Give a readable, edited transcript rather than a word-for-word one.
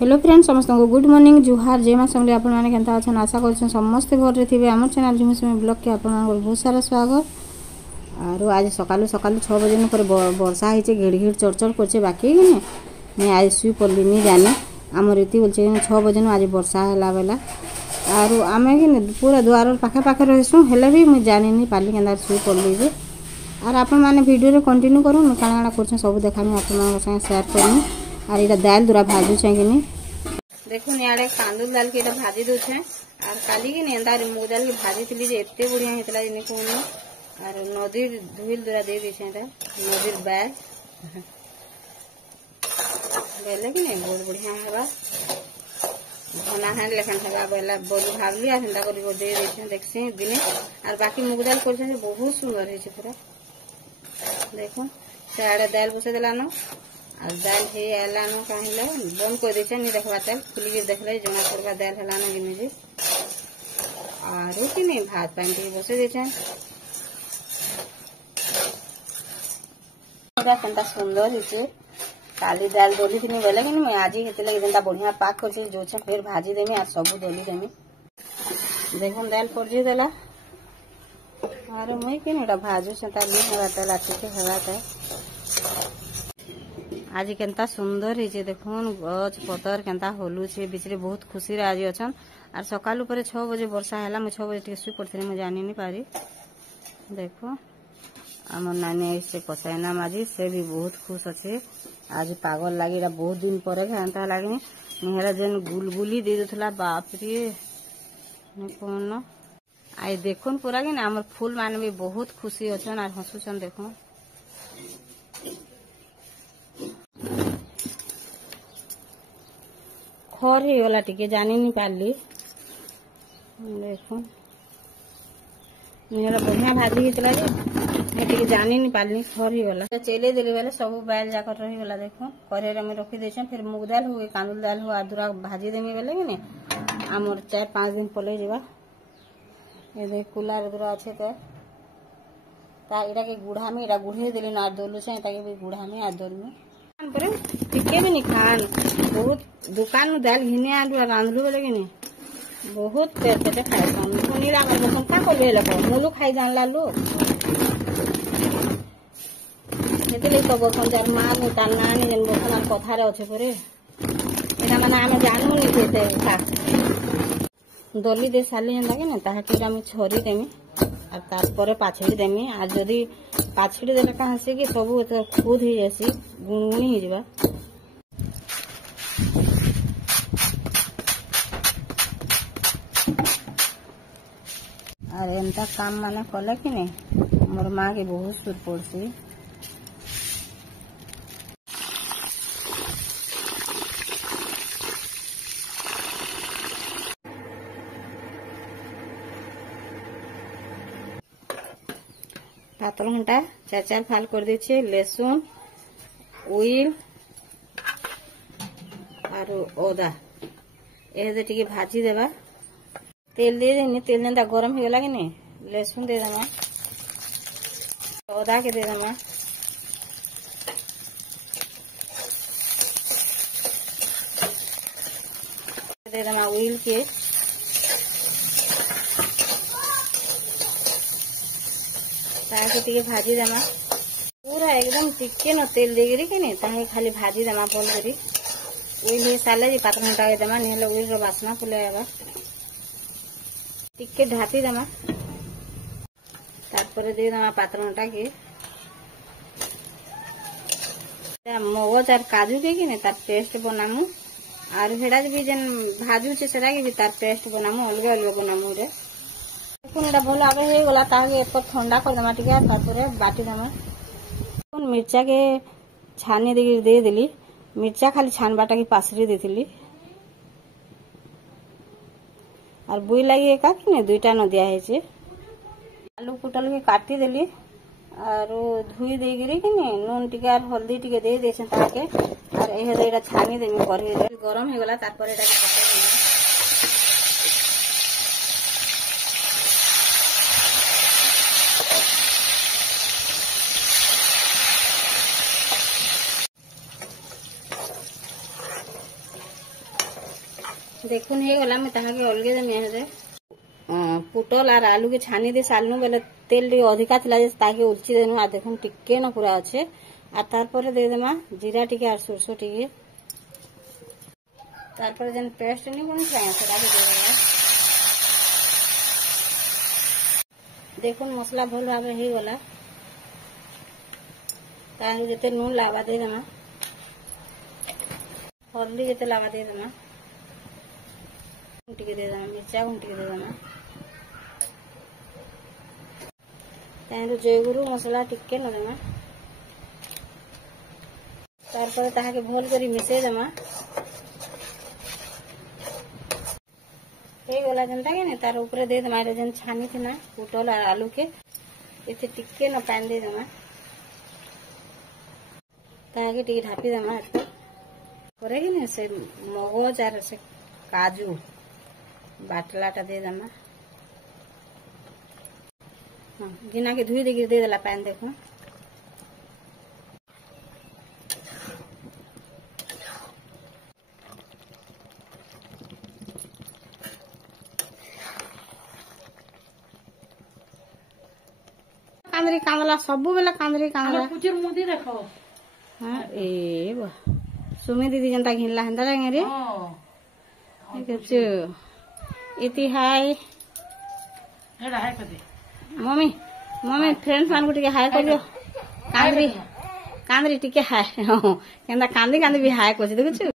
Hello friends समस्त को good morning जुहार जय माँ समले आपण मैंने केंता अच्छा आशा कर समस्ते भर थे आम चैनल झुमी समय ब्लॉग के आप बहुत सारा स्वागत। और आज सकालू सकालू 6 बजे पर वर्षा होचे घिड़ घिड़ चढ़ करचे बाकी कि नहीं आज शुई पड़ली नहीं जानी आम रीति बोलचे 6 बजे आज वर्षा है बेला और आम कि पूरा दुआर पाखे पाखे रहीसूँ हेले भी मुझे जानी नहीं पाली के शुई पड़ली जे और आपण मैंने वीडियो कंटिन्यू करूँ काଣା कर सब देखा आप सेयार करनी और ये दाल दूरा भाजू कि नहीं देखो इे कांदूल दाल के भाजी दूचे और काली की एंता मुग दाल की भाजी थी एत बढ़िया होता है कहूँ और नदी धुल दूरा दे दीछे नदी बैल बेले कि नहीं बहुत बढ़िया है घना है लेकिन है बेला बोलू भावली आ सेंता कर दे दीछे देखसी दिने और बाकी मुग दाल कर बहुत सुंदर है पूरा देखो से दाल बसई देलान और दाल हे आलान कहला बंद कर दीचे नहीं देखवा तेल खुली देखले जना पड़वा दाल हलान जिन और कि नहीं भात पानी टे बसई दीचे केनता सुंदर होचे काली दाल दोली थी बोले कि मैं आज ही हेतु बढ़िया पाक कर जो फिर भाजी देमी और सब दोली देमी देखो दाल पड़ी देला और मुई कि भाजू से तेल आटिके हेबाता आज केनता सुंदर है देखो गच पतर केनता हलुचे बिचरे बहुत खुशी आज अच्छन और सकालू पर 6 बजे वर्षा है मैं 6 बजे टे शुई पड़ी मुझे जानी नहीं पारी देखो आम नानी से पचायना माजी से भी बहुत खुश अच्छे आज पागल लगी बहुत दिन पर एंता लगे मेहरा जेन गुलगुली दे दूला बाप रे कौन आई देखुन पूरा कि आम फूल मान भी बहुत खुशी अच्छन और हसुचन देखो खर होगला टिके जानी नहीं पारली देखो मेरा बढ़िया भाजी होता टे जानी नहीं पारली खर होगला चले देली बेले सब बैल जाकर रहीगला देखो करे में रखी दे फिर मुग दाल हो कांदुल दाल हो आदुरा भाजी देमी बेले कि नहीं आमर 4-5 दिन पलई जावा ये कुलार दूरा अच्छे इटा के गुढ़ामी इटा गुढ़े देली ना दोलू से भी गुढ़ामी आ दोलू टिके भी नहीं खान बहुत दुकान में दाल घिने आलू रांधलू बोले कि नहीं बहुत पेटे खाए नीला क्या कर मुलू खाई जानला लोग तो बर्तन जार माँ तार नानी जेन बर्तन कथार अच्छे परे यहाँ मैंने आम जानू नहीं खा दली दे सारी जेनता कि ना छरी देमी और तार पाछड़ी देमी आज जदि पाछड़ी देला कहाँ से कि सब खुद ही जासी गुणगुणी ही जावा और एंता काम माने कले कि नहीं मोर माँ के बहुत सुर पड़सी पातल घंटा 4 फाल कर दीछे लहसुन ऑयल और अदा ये टे भाजी देवा तेल दे देनी तेल जेनता गरम हो गला कि नहीं लहसुन दे देमा अदा के दे देमा दे देमा ऑयल के टे भाजी देमा पूरा एकदम टिके न तेल देगी कि नहीं खाली भाजी देमा फल करी ऑयल सारे पात्र घंटा के देमा नहीं ऑयल बासना फुले टिके ढापी देमा तारपरे दे देमा पात्र घंटा के मगज और काजू के कि नहीं तार पेस्ट बनामु और हेडा भी जेन भाजू से सेटा के भी तार पेस्ट बनामु अलग अलग बनामु रे भल आगे हो गला ठंडा कर देमा टे बाटी देमा मिर्चा के छानी दे देली मिर्चा खाली छानबाटा की पासरी देती और बुई लगी एका कि नहीं 2टा न दिया है आलू पुटल के काटी देली और धुई देगी कि नहीं नून टिके और हल्दी टिके दे देछन ताके और एहे छानी देमी करी गरम हो गला तारपर एटा के पका देमी देखुन हे गला मैं ताहा के अलगे देमी हे पुटल और आलू के छानी दे सालनु बेले तेल टी अधिका थिला जे ताके उलची देनु आ देखुन टिके न पूरा अच्छे आ तार पर दे देमा जीरा टिके और सरसों टिके तार पर जन पेस्ट नहीं बन चाहे सेटा दे देबा। देखुन मसला भल भाव हे गला ताहे जते नून लावा दे देमा हल्दी जते लावा दे देमा टिके दे देमा मिर्चा टिके दे देमा ताहे जयगुरु मसला टिके न देमा तार पर ताहा के भल करी मिसे देमा हे गला जनता के ने तार ऊपर दे देमा जन छानी थी ना पुटल और आलू के इथे टिके न पानी दे देमा ताके टिके ढापी देमा करे कि ने से मगज और से काजू बाटलाटा दे देमा गिना के धुई देगी दे देला पानी देखो कांदरी कांदला सब बेला कांदरी कांदला पूछे मुदी देखो हां ए बा सुमी दीदी जनता घिनला हंदा जागे रे कुछ इति हाय हेडा है कदे मम्मी मम्मी फ्रेंड्स मान को टिके हाय करियो कांदरी कांदरी टिके हाय केंदा कांदी कांदी भी हाय कोछि देखछु।